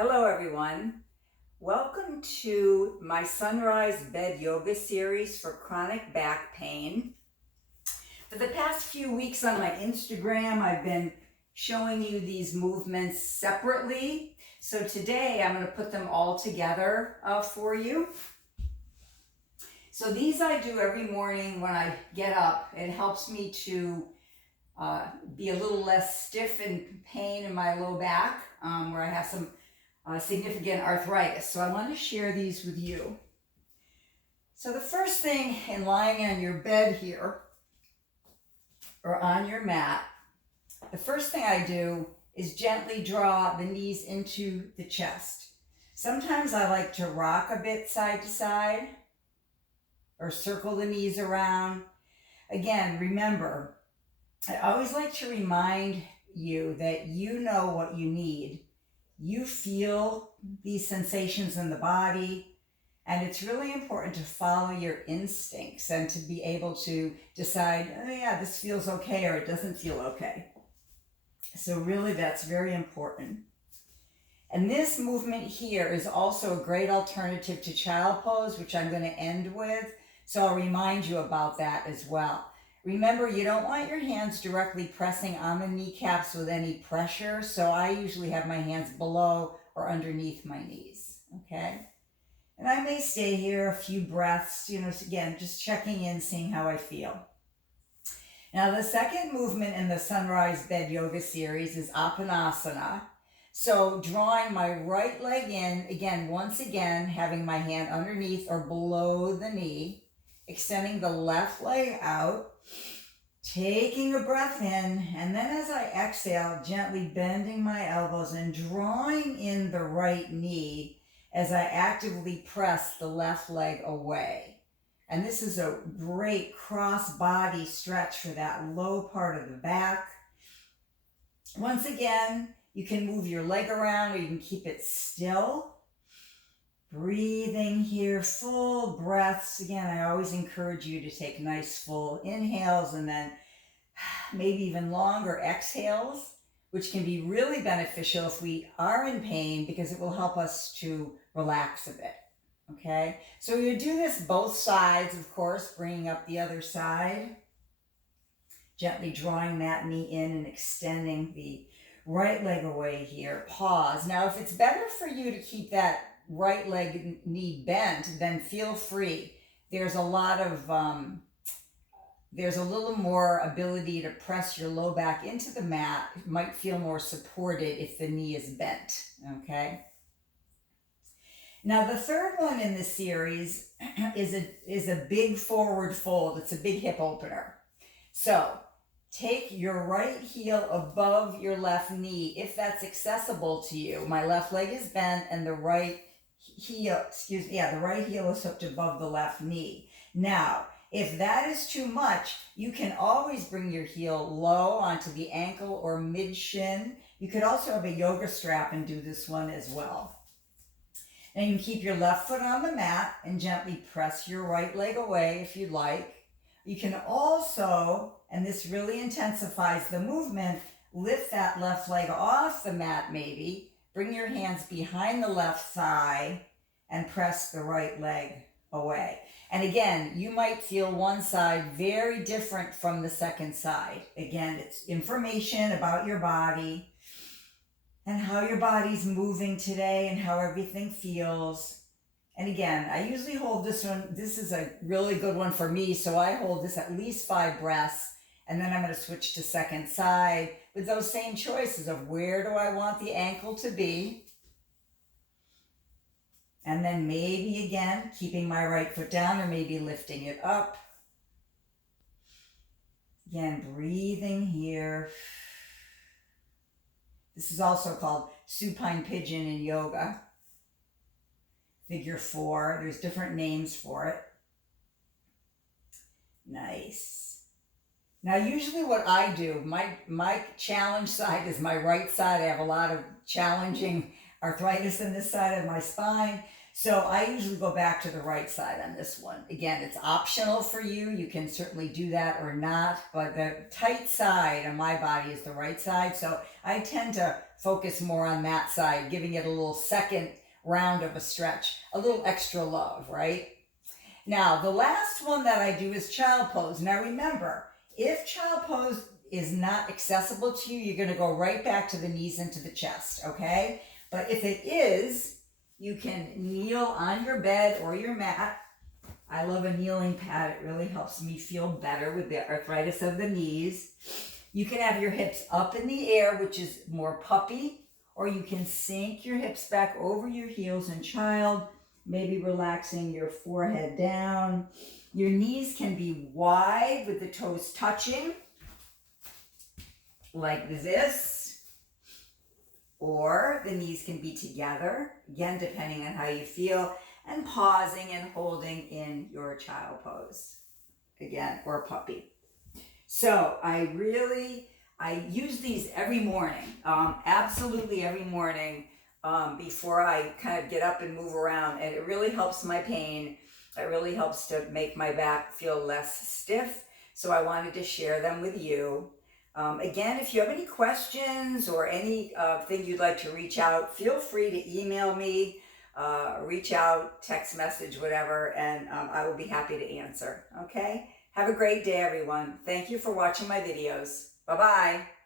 Hello everyone. Welcome to my Sunrise Bed Yoga series for chronic back pain. For the past few weeks on my Instagram, I've been showing you these movements separately. So today I'm going to put them all together for you. So these I do every morning when I get up. It helps me to be a little less stiff and pain in my low back where I have some significant arthritis. So I want to share these with you. So the first thing in lying on your bed here or on your mat, the first thing I do is gently draw the knees into the chest. Sometimes I like to rock a bit side to side or circle the knees around. Again, remember, I always like to remind you that you know what you need. You feel these sensations in the body, and it's really important to follow your instincts and to be able to decide, oh yeah, this feels okay or it doesn't feel okay. So really that's very important. And this movement here is also a great alternative to child pose, which I'm going to end with. So I'll remind you about that as well. Remember, you don't want your hands directly pressing on the kneecaps with any pressure, so I usually have my hands below or underneath my knees, okay? And I may stay here a few breaths, again, just checking in, seeing how I feel. Now, the second movement in the Sunrise Bed Yoga series is Apanasana. So drawing my right leg in, again, once again, having my hand underneath or below the knee, extending the left leg out, taking a breath in, and then as I exhale, gently bending my elbows and drawing in the right knee as I actively press the left leg away. And this is a great cross-body stretch for that low part of the back. Once again, you can move your leg around or you can keep it still. Breathing here, full breaths. Again, I always encourage you to take nice full inhales and then maybe even longer exhales, which can be really beneficial if we are in pain because it will help us to relax a bit, okay? So you do this both sides, of course, bringing up the other side, gently drawing that knee in and extending the right leg away here. Pause. Now, if it's better for you to keep that right leg knee bent, then feel free. There's a little more ability to press your low back into the mat. It might feel more supported if the knee is bent, okay? Now the third one in this series is a big forward fold. It's a big hip opener. So take your right heel above your left knee if that's accessible to you. My left leg is bent and the right heel, the right heel is hooked above the left knee. Now, if that is too much, you can always bring your heel low onto the ankle or mid shin. You could also have a yoga strap and do this one as well. Now you can keep your left foot on the mat and gently press your right leg away if you'd like. You can also, and this really intensifies the movement, lift that left leg off the mat maybe, bring your hands behind the left thigh and press the right leg away. And again, you might feel one side very different from the second side. Again, it's information about your body and how your body's moving today and how everything feels. And again, I usually hold this one. This is a really good one for me, so I hold this at least 5 breaths, and then I'm going to switch to second side with those same choices of where do I want the ankle to be. And then maybe again, keeping my right foot down or maybe lifting it up. Again, breathing here. This is also called supine pigeon in yoga. Figure 4, there's different names for it. Nice. Now usually what I do, my challenge side is my right side. I have a lot of challenging arthritis in this side of my spine. So I usually go back to the right side on this one. Again, it's optional for you. You can certainly do that or not, but the tight side on my body is the right side. So I tend to focus more on that side, giving it a little second round of a stretch, a little extra love, right? Now, the last one that I do is child pose. Now remember, if child pose is not accessible to you, you're going to go right back to the knees into the chest, okay? But if it is, you can kneel on your bed or your mat. I love a kneeling pad. It really helps me feel better with the arthritis of the knees. You can have your hips up in the air, which is more puppy, or you can sink your hips back over your heels in child, maybe relaxing your forehead down. Your knees can be wide with the toes touching, like this, or the knees can be together, again, depending on how you feel, and pausing and holding in your child pose, again, or puppy. So I use these every morning, absolutely every morning, before I kind of get up and move around, and it really helps my pain. It really helps to make my back feel less stiff. So I wanted to share them with you. Again, if you have any questions or any thing you'd like to reach out, feel free to email me, reach out, text message, whatever, and I will be happy to answer. Okay? Have a great day, everyone. Thank you for watching my videos. Bye-bye.